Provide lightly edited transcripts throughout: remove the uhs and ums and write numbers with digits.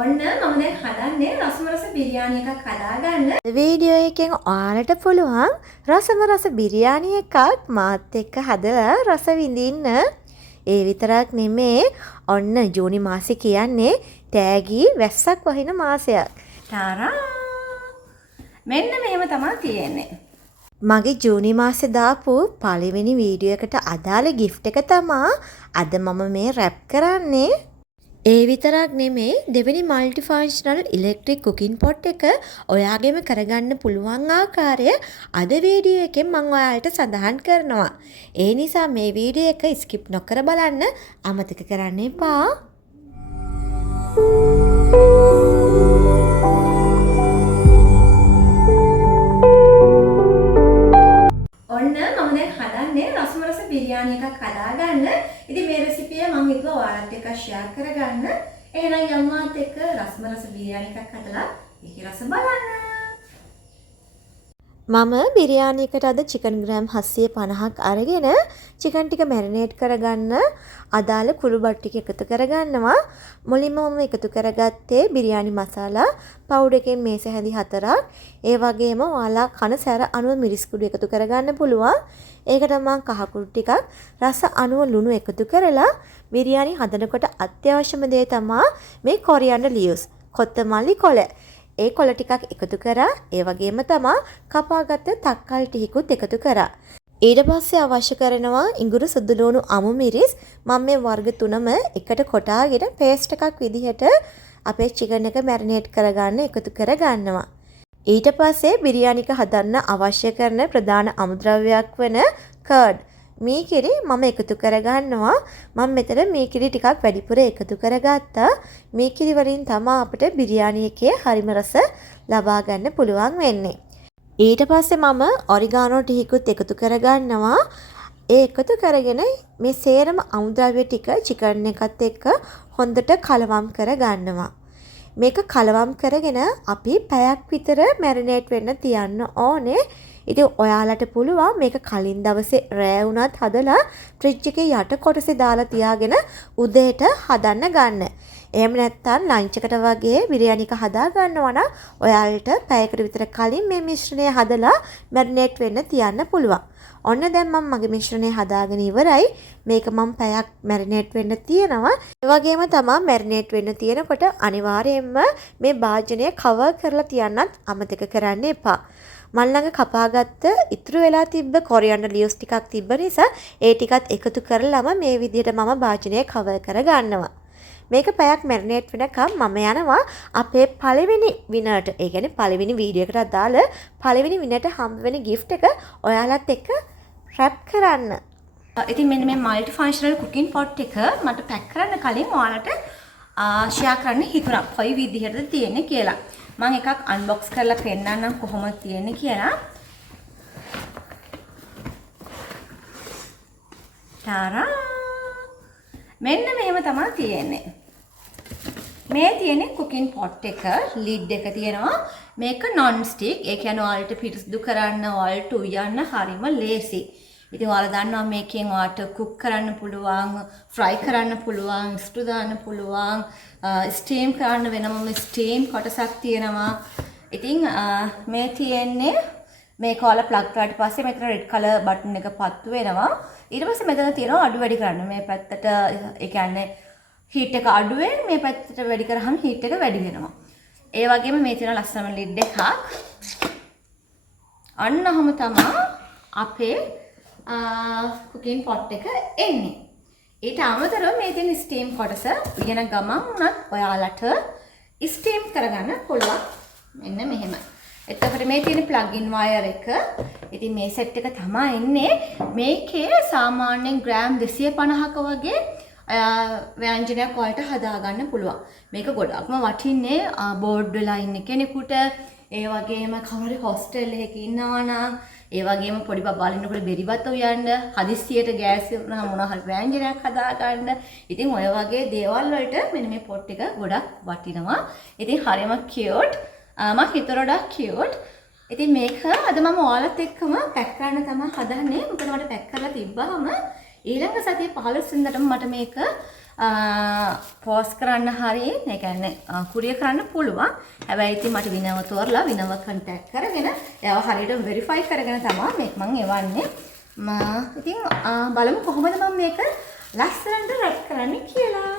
ඔන්න මම දැන් හදන්නේ රසමරස බිරියානි එකක් හදාගන්න. වීඩියෝ එකෙන් ඔයාලට පුළුවන් රස බිරියානි එකක් මාත් එක්ක හදලා රස විඳින්න. ඒ විතරක් නෙමේ ඔන්න ජූනි මාසේ කියන්නේ තෑගි වැස්සක් වහින මාසයක්. තාරා මෙන්න මෙහෙම තමයි තියෙන්නේ. මගේ ජූනි මාසේ දාපු පළවෙනි වීඩියෝ එකට අදාළ gift එක තමයි අද මම මේ රැප් කරන්නේ. ඒ විතරක් නෙමේ දෙවෙනි මල්ටි ෆන්ක්ෂනල් ඉලෙක්ට්‍රික් කුකින් පොට් එක ඔයාගෙම කරගන්න පුළුවන් ආකාරය අද වීඩියෝ එකෙන් මම ඔයාලට සඳහන් කරනවා. ඒ නිසා මේ වීඩියෝ එක ස්කිප් නොකර බලන්න අමතක කරන්න එපා. ඔන්න මම දැන් හදන්නේ රසමරස බිරියානි එකක් හදාගන්න. ඉතින් මේ රෙසිපිය මම හිතුවා ඔයාලත් එක්ක ෂෙයා කරගන්න. එහෙනම් යම්මාත් එක්ක රසමරස බිරියානි එකක් හදලා ඒකේ රස බලන්න. මම බිරියානි එකට අද චිකන් ග්‍රෑම් 750ක් අරගෙන චිකන් ටික මැරිනේට් කරගන්න අදාළ කුළු බට් ටික එකතු කරගන්නවා. මුලින්ම මම එකතු කරගත්තේ බිරියානි මසාලා පවුඩර් එකෙන් මේස හැඳි 4ක්. ඒ වගේම ඔයාලා කන සැර අණුව මිරිස් කුඩු එකතු කරගන්න පුළුවන්. ඒකට මම කහ කුඩු ටිකක් රස අණුව ලුණු එකතු කරලා බිරියානි හදනකොට අත්‍යවශ්‍යම දේ තමයි මේ කොරියන්ඩර් ලීව්ස් කොත්තමල්ලි කොළ. ඒ කොළ ටිකක් එකතු කරා. ඒ වගේම තමයි කපාගත්ත තක්කල් ටිකකුත් එකතු කරා. ඊට පස්සේ අවශ්‍ය කරනවා ඉඟුරු සුදු ලුණු අමු මිරිස්. මම මේ වර්ග තුනම එකට කොටාගෙන පේස්ට් එකක් විදිහට අපේ චිකන් එක මැරිනේට් කරගන්න එකතු කරගන්නවා. ඊට පස්සේ බිරියානි එක හදන්න අවශ්‍ය කරන ප්‍රධාන අමුද්‍රව්‍යයක් වන කර්ඩ් මීකිරි මම එකතු කරගන්නවා. මම මෙතන මීකිරි ටිකක් වැඩිපුර එකතු කරගත්තා. මීකිරි වලින් තමයි අපිට බිරියානි එකේ හරිම රස ලබා ගන්න පුළුවන් වෙන්නේ. ඊට පස්සේ මම ඔරිගානෝ ටිකකුත් එකතු කරගන්නවා. ඒ එකතු කරගෙන මේ සේරම අමුද්‍රව්‍ය ටික චිකන් එකත් එක්ක හොඳට කලවම් කරගන්නවා. මේක කලවම් කරගෙන අපි පැයක් විතර මැරිනේට් වෙන්න තියන්න ඕනේ. ඉතින් ඔයාලට පුළුවන් මේක කලින් දවසේ රෑ වුණත් හදලා ෆ්‍රිජ් එකේ යට කොටසේ දාලා තියාගෙන උදේට හදන්න ගන්න. එහෙම නැත්නම් ලන්ච් එකට වගේ බිරියානි එක හදා ගන්නවා නම් ඔයාලට පැයකට විතර කලින් මේ මිශ්‍රණය හදලා මැරිනේට් වෙන්න තියන්න පුළුවන්. ඔන්න දැන් මම මගේ මිශ්‍රණය හදාගෙන ඉවරයි. මේක මම පැයක් මැරිනේට් වෙන්න තියනවා. ඒ වගේම තමයි මැරිනේට් වෙන්න තියෙනකොට අනිවාර්යයෙන්ම මේ භාජනය කවර් කරලා තියන්නත් අමතක කරන්න එපා. මල් ළඟ කපාගත්ත ඉතුරු වෙලා තිබ්බ කොරියන්ඩර් ලීව්ස් ටිකක් තිබ්බ නිසා ඒ ටිකත් එකතු කරලාම මේ විදිහට මම භාජනය කවර් කරගන්නවා. මේක පැයක් මැරිනේට් වෙනකම් මම යනවා අපේ පළවෙනි විනර්ට. ඒ කියන්නේ පළවෙනි වීඩියෝ එකට අදාළ පළවෙනි විනර්ට හම්බ වෙන gift එක ඔයාලත් එක්ක රැප් කරන්න. ඉතින් මෙන්න මේ මල්ටි ෆන්ක්ෂනල් කුකින් පොට් එක මට පැක් කරන්න කලින් ඔයාලට ෂෙයා කරන්න හිතුණා. කොයි විදිහටද තියෙන්නේ කියලා. මම එකක් අන්බොක්ස් කරලා පෙන්නන්නම් කොහොමද තියෙන්නේ කියලා. තාරා මෙන්න මෙහෙම තමයි තියෙන්නේ. මේ තියෙන්නේ කුකින් පොට් එක ලිඩ් එක තියෙනවා. මේක non stick. ඒ කියන්නේ ඔයාලට පිරිසිදු කරන්න ඔයාලට උයන්න හරිම ලේසි. ඉතින් ඔයාලා දන්නවා මේකෙන් ඔයාලට කුක් කරන්න පුළුවන්, ෆ්‍රයි කරන්න පුළුවන්, ස්ටු දාන්න පුළුවන්, ස්ටීම් කරන්න වෙනම ස්ටීම් කොටසක් තියෙනවා. ඉතින් මේ තියෙන්නේ මේක ඔයාලා ප්ලග් කරාට පස්සේ මෙතන රෙඩ් කලර් බටන් එක පත්තු වෙනවා. ඊට පස්සේ මෙතන තියෙනවා අඩු වැඩි කරන්න. මේ පැත්තට ඒ කියන්නේ හීට් එක අඩුවෙන් මේ පැත්තට වැඩි කරාම හීට් එක වැඩි වෙනවා. ඒ වගේම මේ තියෙන ලස්සනම ලිඩ් එකක්. අන්නහම තමයි අපේ කුකින් පොට් එක එන්නේ. ඊට අමතරව මේ තියෙන ස්ටීම් කොටස උයන ගමන් උනත් ඔයාලට ස්ටීම් කරගන්න පුළුවන්. මෙන්න මෙහෙම. එතකොට මේ තියෙන ප්ලග් ඉන් වයර් එක. ඉතින් මේ සෙට් එක තමයි එන්නේ. මේකේ සාමාන්‍යයෙන් ග්‍රෑම් 250ක වගේ ව්‍යංජනයක් ඔයාලට හදාගන්න පුළුවන්. මේක ගොඩක්ම වටින්නේ බෝඩ් වෙලා ඉන්න කෙනෙකුට. ඒ වගේම කවුරු හොස්ටල් එකක ඉන්නවා නම් ඒ වගේම පොඩි බබාලා ඉන්නකොට බෙරිබත් උයන්න හදිස්සියට ගෑස් වුණාම මොනවා හරි ව්‍යංජනයක් හදාගන්න. ඉතින් ඔය වගේ දේවල් වලට මෙන්න මේ පොට් එක ගොඩක් වටිනවා. ඉතින් හරියම කියුට්. මම හිතුවරඩක් කියුට්. ඉතින් මේක අද මම ඔයාලත් එක්කම පැක් කරන්න තමයි හදන්නේ. මොකද මට පැක් කරලා තිබ්බහම ඊළඟ සතියේ 15 වෙනිදාටම මට මේක පෝස් කරන්න හරි ඒ කියන්නේ කුරිය කරන්න පුළුවන්. හැබැයි ඉතින් මට විනව තෝරලා විනව කන්ටැක්ට් කරගෙන ඒව හරියට වෙරිෆයි කරගෙන තමයි මේක මම එවන්නේ. ඉතින් බලමු කොහොමද මම මේක ලස්සනට රැප් කරන්නේ කියලා.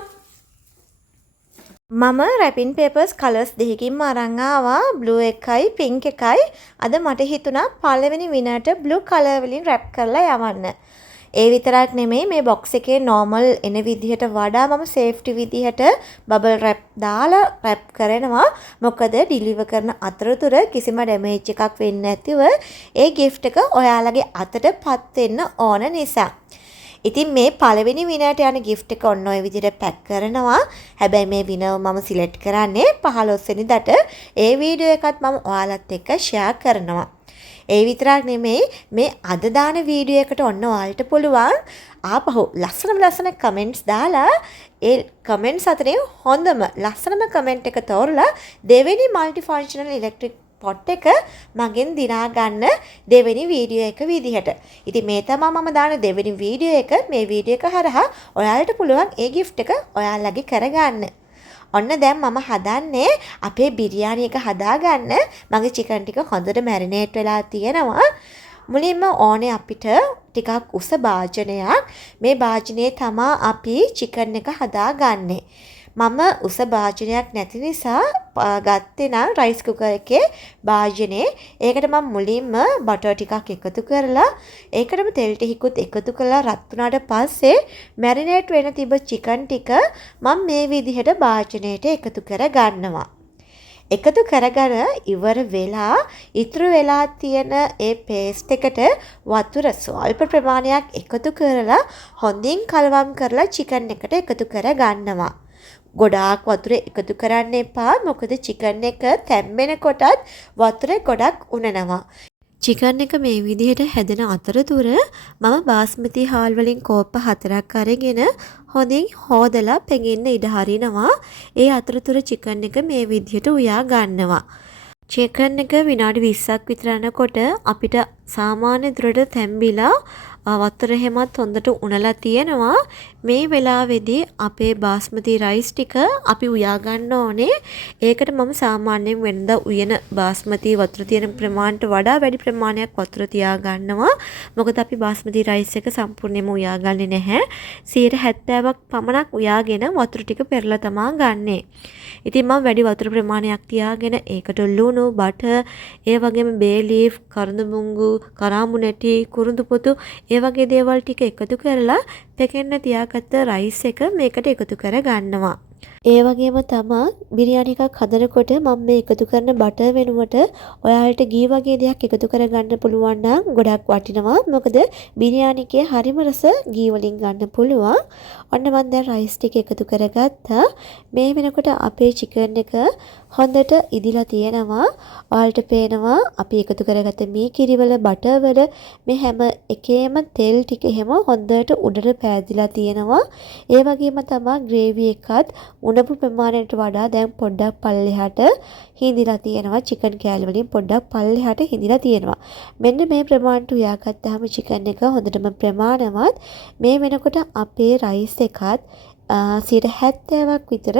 මම රැපින් පේපර්ස් කලර්ස් දෙකකින්ම අරන් ආවා බ්ලූ එකයි පින්ක් එකයි. අද මට හිතුණා පළවෙනි විනර්ට බ්ලූ කලර් වලින් රැප් කරලා යවන්න. ඒ විතරක් නෙමෙයි මේ බොක්ස් එකේ normal එන විදිහට වඩා මම සේෆ්ටි විදිහට බබල් රැප් දාලා රැප් කරනවා. මොකද ඩිලිවර් කරන අතරතුර කිසිම ඩැමේජ් එකක් වෙන්නේ නැතිව ඒ gift එක ඔයාලගේ අතටපත් වෙන්න ඕන නිසා. ඉතින් මේ පළවෙනි විනර්ට යන gift එක ඔන්න ඔය විදිහට පැක් කරනවා. හැබැයි මේ විනර් මම සිලෙක්ට් කරන්නේ 15 වෙනිදාට. ඒ වීඩියෝ එකත් මම ඔයාලත් එක්ක ෂෙයා කරනවා. ඒ විතරක් නෙමෙයි මේ අද දාන වීඩියෝ එකට ඔන්න ඔයාලට පුළුවන් ආපහු ලස්සන කමෙන්ට්ස් දාලා ඒ කමෙන්ට්ස් අතරින් හොඳම ලස්සනම කමෙන්ට් එක තෝරලා දෙවෙනි মাল্টি ෆන්ක්ෂනල් ඉලෙක්ට්‍රික් පොට් එක මගෙන් දිනා ගන්න දෙවෙනි වීඩියෝ එක විදිහට. ඉතින් මේ තමයි මම දාන දෙවෙනි වීඩියෝ එක. මේ වීඩියෝ එක හරහා ඔයාලට පුළුවන් ඒ gift එක ඔයාලගේ කරගන්න. ඔන්න දැන් මම හදන්නේ අපේ බිරියානි එක හදාගන්න. මගේ චිකන් ටික හොඳට මැරිනේට් වෙලා තියෙනවා. මුලින්ම ඕනේ අපිට ටිකක් උස භාජනයක්. මේ භාජනයේ තමා අපි චිකන් එක හදාගන්නේ. මම උස භාජනයක් නැති නිසා ගත්තේ නම් රයිස් කුකර් එකේ භාජනේ. ඒකට මම මුලින්ම බටර් ටිකක් එකතු කරලා ඒකටම තෙල් ටිකකුත් එකතු කරලා රත් වුණාට පස්සේ මැරිනේට් වෙන තිබ්බ චිකන් ටික මම මේ විදිහට භාජනයට එකතු කර ගන්නවා. එකතු කරගෙන ඉවර වෙලා ඉතුරු වෙලා තියෙන ඒ පේස්ට් එකට වතුර ස්වල්ප ප්‍රමාණයක් එකතු කරලා හොඳින් කලවම් කරලා චිකන් එකට එකතු කර ගන්නවා. ගොඩාක් වතුර එකතු කරන්න එපා. මොකද චිකන් එක තැම්බෙනකොටත් වතුර ගොඩක් උනනවා. චිකන් එක මේ විදිහට හැදෙන අතරතුර මම බාස්මති හාල් වලින් කෝප්ප 4ක් අරගෙන හොඳින් හොදලා පෙඟෙන්න ඉඩ හරිනවා. ඒ අතරතුර චිකන් එක මේ විදිහට උයා ගන්නවා. චිකන් එක විනාඩි 20ක් විතර යනකොට අපිට සාමාන්‍ය දුරට තැම්බිලා වතුර හැමත් හොඳට උනලා තියෙනවා. මේ වෙලාවේදී අපේ බාස්මති රයිස් ටික අපි උයා ගන්න ඕනේ. ඒකට මම සාමාන්‍යයෙන් වෙනදා උයන බාස්මති වතුර තියෙන ප්‍රමාණයට වඩා වැඩි ප්‍රමාණයක් වතුර තියා ගන්නවා. මොකද අපි බාස්මති රයිස් එක සම්පූර්ණයෙන්ම උයා ගන්නේ නැහැ. 70ක් පමණක් උයාගෙන වතුර ටික පෙරලා තමා ගන්නෙ. ඉතින් මම වැඩි වතුර ප්‍රමාණයක් තියාගෙන ඒකට ලුණු, බටර්, ඒ වගේම බේ ලීෆ්, කරඳ මුංගු, කරාඹු නැටි, කුරුඳු පොතු ඒ වගේ දේවල් ටික එකතු කරලා පෙකෙන්න තියාගත්ත රයිස් එක මේකට එකතු කර ගන්නවා. ඒ වගේම තමයි බිරියානි එකක් හදනකොට මම මේ එකතු කරන බටර් වෙනුවට ඔයාලට ගී වගේ දෙයක් එකතු කරගන්න පුළුවන් නම් ගොඩක් වටිනවා. මොකද බිරියානි එකේ හරිම රස ගී වලින් ගන්න පුළුවන්. ඔන්න මම දැන් රයිස් ටික එකතු කරගත්තා. මේ වෙනකොට අපේ චිකන් එක හොඳට ඉදිලා තියෙනවා. ඔයාලට පේනවා අපි එකතු කරගත්ත මේ කිරිවල බටර් වල මේ හැම එකේම තෙල් ටික එහෙම හොඳට උඩට පෑදිලා තියෙනවා. ඒ වගේම තමයි ග්‍රේවි එකත් උණපු ප්‍රමාණයට වඩා දැන් පොඩ්ඩක් පල්ලෙහාට හිඳිලා තියෙනවා. චිකන් කෑලි වලින් පොඩ්ඩක් පල්ලෙහාට හිඳිලා තියෙනවා. මෙන්න මේ ප්‍රමාණයට උයාගත්තාම චිකන් එක හොඳටම ප්‍රමාණවත්. මේ වෙනකොට අපේ රයිස් එකත් 70ක් විතර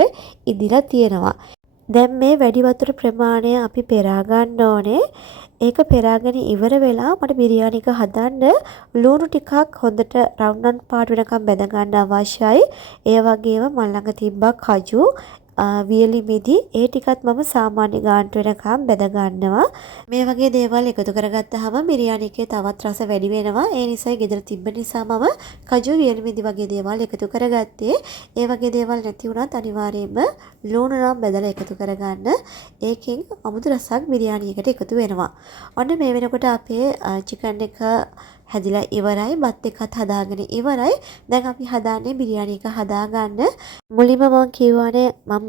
ඉදිලා තියෙනවා. දැන් මේ වැඩි වතුර ප්‍රමාණය අපි පෙරා ගන්න ඕනේ. ඒක පෙරාගෙන ඉවර වෙලා මට බිරියානි එක හදන්න ලුණු ටිකක් හොඳට රවුන්ඩන් පාට වෙනකම් බැද ගන්න අවශ්‍යයි. ඒ වගේම මල් ළඟ තිබ්බා කජු, වියලි මිදි ඒ ටිකත් මම සාමාන්‍ය ගානට වෙනකම් බැද ගන්නවා. මේ වගේ දේවල් එකතු කරගත්තාම බිරියානි එකේ තවත් රස වැඩි වෙනවා. ඒ නිසා ගෙදර තිබ්බ නිසා මම කජු, වියලි මිදි වගේ දේවල් එකතු කරගත්තේ. ඒ වගේ දේවල් නැති වුණත් අනිවාර්යයෙන්ම ලුණු නම් බෙදලා එකතු කරගන්න. ඒකෙන් අමුතු රසක් බිරියානි එකට එකතු වෙනවා. ඔන්න මේ වෙනකොට අපේ චිකන් එක හැදිලා ඉවරයි. බත් එකත් හදාගෙන ඉවරයි. දැන් අපි හදාන්නේ බිරියානි එක හදාගන්න. මුලින්ම මම කියවනේ මම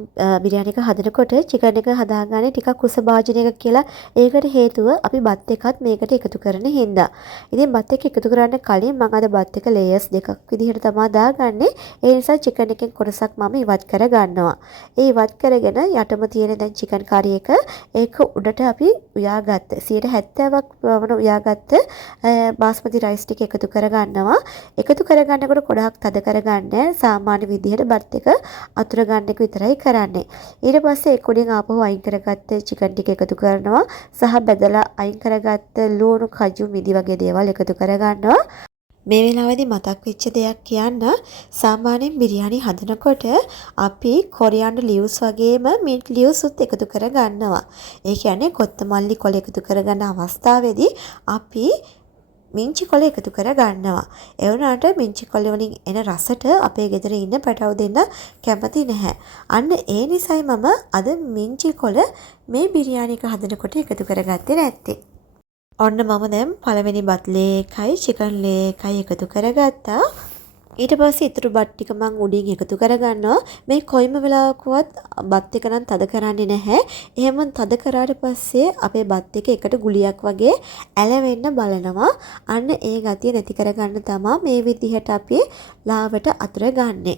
බිරියානි එක හදනකොට චිකන් එක හදාගන්නේ ටිකක් උස භාජනයක කියලා. ඒකට හේතුව අපි බත් එකත් මේකට එකතු කරන හින්දා. ඉතින් බත් එක එකතු කරන්න කලින් මම අද බත් එක ලේයර්ස් දෙකක් විදිහට තමයි දාගන්නේ. ඒ නිසා චිකන් එකෙන් කොටසක් මම ඉවත් කර ගන්නවා. ඒ ඉවත් කරගෙන යටම තියෙන දැන් චිකන් කරි එක ඒක උඩට අපි උයාගත්ත 70ක් වවන උයාගත්ත බාස්මති බස්මති රයිස් ටික එකතු කරගන්නවා. එකතු කරගන්නකොට ගොඩාක් තද කරගන්නේ සාමාන්‍ය විදිහට බත් එක අතුර ගන්න එක විතරයි කරන්නේ. ඊට පස්සේ ඒ කුඩෙන් ආපහු අයින් කරගත්ත චිකන් ටික එකතු කරනවා. සහ බෙදලා අයින් කරගත්ත ලුණු කජු මිදි වගේ දේවල් එකතු කරගන්නවා. මේ වෙලාවේදී මතක් වෙච්ච දෙයක් කියන්න සාමාන්‍යයෙන් බිරියානි හදනකොට අපි කොරියාන්ඩර් ලීව්ස් වගේම මින්ට් ලීව්ස් උත් එකතු කර ගන්නවා. ඒ කියන්නේ කොත්තමල්ලි කොළ එකතු කරගන්න අවස්ථාවේදී අපි මිංචි කොළ එකතු කර ගන්නවා. ඒ වුණාට මිංචි කොළ වලින් එන රසට අපේ ගෙදර ඉන්න පැටව දෙන්න කැමති නැහැ. අන්න ඒ නිසයි මම අද මිංචි කොළ මේ බිරියානි එක හදනකොට එකතු කරගත්තේ නැත්තේ. ඔන්න මම දැන් පළවෙනි බත් ලේකයි චිකන් ලේකයි එකතු කරගත්තා. ඊට පස්සේ ඊටු බත් ටික මම උඩින් එකතු කරගන්නවා. මේ කොයිම වෙලාවකවත් බත් එක නම් තද කරන්නේ නැහැ. එහෙම තද කරාට පස්සේ අපේ බත් එක එකට ගුලියක් වගේ ඇලවෙන්න බලනවා. අන්න ඒ ගතිය නැති කරගන්න තමයි මේ විදිහට අපි ලාවට අතුර ගන්නෙ.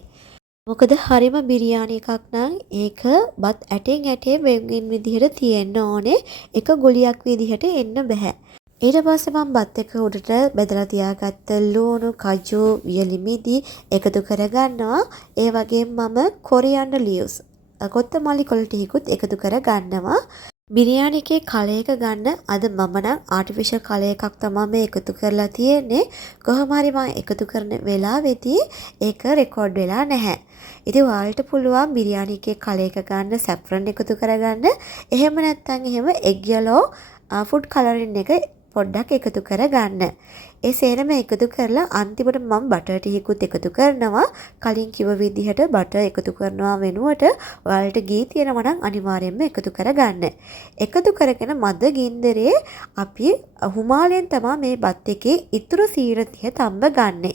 මොකද හරිම බිරියානි එකක් නම් ඒක බත් ඇටෙන් ඇටේ වෙන්ගින් විදිහට තියෙන්න ඕනේ. එක ගුලියක් විදිහට එන්න බෑ. ඊට පස්සේ මම බත් එක උඩට බෙදලා තියාගත්ත ලුණු කජු වියලි මිදි එකතු කරගන්නවා. ඒ වගේම මම කොරියාන්ඩර් ලීව්ස් කොත්තමල්ලි කොළ ටිකකුත් එකතු කරගන්නවා. බිරියානි එකේ කලයක ගන්න අද මම නම් ආටිෆිෂල් කලය එකක් තමයි මේ එකතු කරලා තියෙන්නේ. කොහොම හරි මම එකතු කරන වෙලාවෙදී ඒක රෙකෝඩ් වෙලා නැහැ. ඉතින් ඔයාලට පුළුවන් බිරියානි එකේ කලයක ගන්න සැෆ්‍රන් එකතු කරගන්න. එහෙම නැත්නම් එහෙම එග් යලෝ ෆුඩ් කලරින් එක පොඩ්ඩක් එකතු කරගන්න. ඒ සේරම එකතු කරලා අන්තිමට මම බටර් ටිකකුත් එකතු කරනවා. කලින් කිව්ව විදිහට බටර් එකතු කරනවා වෙනුවට ඔයාලට ගී තියෙනවා නම් අනිවාර්යයෙන්ම එකතු කරගන්න. එකතු කරගෙන මද ගින්දරේ අපි හුමාලෙන් තමයි මේ බත් එකේ ඉතුරු සීරතිය තම්බ ගන්නෙ.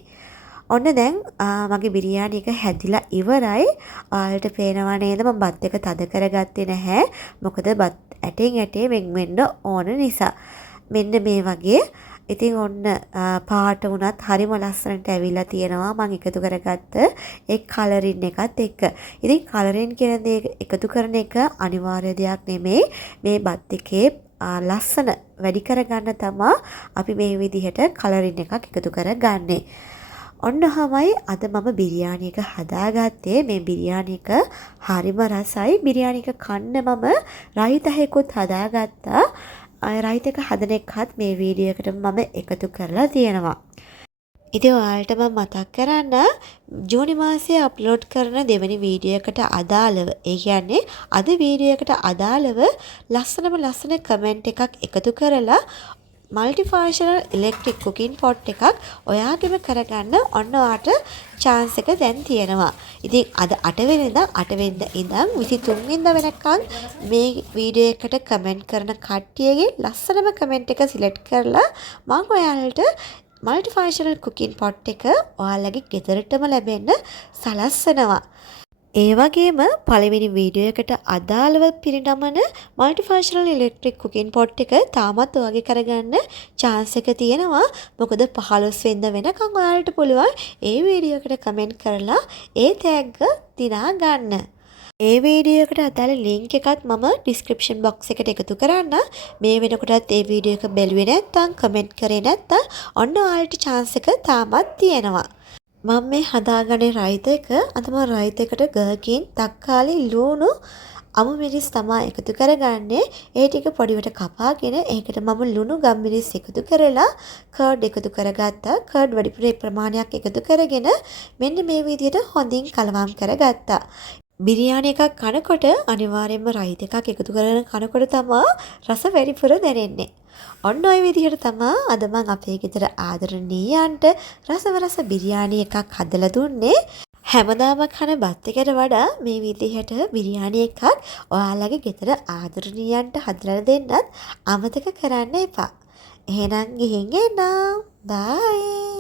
ඔන්න දැන් මගේ බිරියානි එක හැදිලා ඉවරයි. ඔයාලට පේනවා නේද මම බත් එක තද කරගත්තේ නැහැ. මොකද බත් ඇටෙන් ඇටේ වෙන්න ඕන නිසා. මෙන්න මේ වගේ. ඉතින් ඔන්න පාට වුණත් හරිම ලස්සනට ඇවිල්ලා තියෙනවා මම එකතු කරගත්ත ඒ කලරින් එකත් එක්ක. ඉතින් කලරින් කියන දේ එකතු කරන එක අනිවාර්ය දෙයක් නෙමෙයි. මේ බත් එකේ ලස්සන වැඩි කරගන්න තමයි අපි මේ විදිහට කලරින් එකක් එකතු කරගන්නේ. ඔන්න තමයි අද මම බිරියානි එක හදාගත්තේ. මේ බිරියානි එක හරිම රසයි. බිරියානි එක කන්න මම රයිතහෙකුත් හදාගත්තා. රයිත එක හදන එකත් මේ වීඩියෝ එකට මම එකතු කරලා තියෙනවා. ඉතින් ඔයාලට මම මතක් කරන්න ජූනි මාසයේ අප්ලෝඩ් කරන දෙවෙනි වීඩියෝ එකට අදාළව, ඒ කියන්නේ අද වීඩියෝ එකට අදාළව ලස්සන කමෙන්ට් එකක් එකතු කරලා මල්ටිෆන්ක්ෂනල් ඉලෙක්ට්‍රික් කුකින් පොට් එකක් ඔයාගෙම කරගන්න ඔන්න ඔයාට chance එක දැන් තියෙනවා. ඉතින් අද 8 වෙනිදා 8 වෙනිදා ඉඳන් 23 වෙනිදා වෙනකන් මේ වීඩියෝ එකට කමෙන්ට් කරන කට්ටියගේ ලස්සනම කමෙන්ට් එක සිලෙක්ට් කරලා මම ඔයාලට මල්ටිෆන්ක්ෂනල් කුකින් පොට් එක ඔයාලගේ ගෙදරටම ලැබෙන්න සලස්වනවා. ඒ වගේම පළවෙනි වීඩියෝ එකට අදාළව පිරිනමන මල්ටිෆන්ක්ෂනල් ඉලෙක්ට්‍රික් කුකින් පොට් එක තාමත් ඔයගේ කරගන්න chance එක තියෙනවා. මොකද 15 වෙනිදා වෙනකන් ඔයාලට පුළුවන් ඒ වීඩියෝ එකට කමෙන්ට් කරලා ඒ ටැග් දිනා ගන්න. ඒ වීඩියෝ එකට අදාළ ලින්ක් එකත් මම ඩිස්ක්‍රිප්ෂන් බොක්ස් එකට එකතු කරන්න. මේ වෙනකොටත් ඒ වීඩියෝ එක බැලුවේ නැත්නම් කමෙන්ට් කරේ නැත්නම් ඔන්න ඔයාලට chance එක තාමත් තියෙනවා. මම මේ හදාගන්නේ රයිත එක. අද මම රයිත එකට ගර්කින්, තක්කාලි, ලුණු, අමු මිරිස් තමයි එකතු කරගන්නේ. ඒ ටික පොඩිවට කපාගෙන ඒකට මම ලුණු ගම්මිරිස් එකතු කරලා කර්ඩ් එකතු කරගත්තා. කර්ඩ් වැඩිපුර ප්‍රමාණයක් එකතු කරගෙන මෙන්න මේ විදිහට හොඳින් කලවම් කරගත්තා. බිරියානි එකක් කනකොට අනිවාර්යයෙන්ම රයිත එකක් එකතු කරගෙන කනකොට තමයි රස වැඩිපුර දැනෙන්නේ. ඔන්න ඔය විදිහට තමයි අද මම අපේ ගෙදර ආදරණීයන්ට රස බිරියානි එකක් හදලා දුන්නේ. හැමදාම කන බත් එකට වඩා මේ විදිහට බිරියානි එකක් ඔයාලගේ ගෙදර ආදරණීයන්ට හදලා දෙන්නත් අමතක කරන්න එපා. එහෙනම් ගිහින් එන්න. බයි.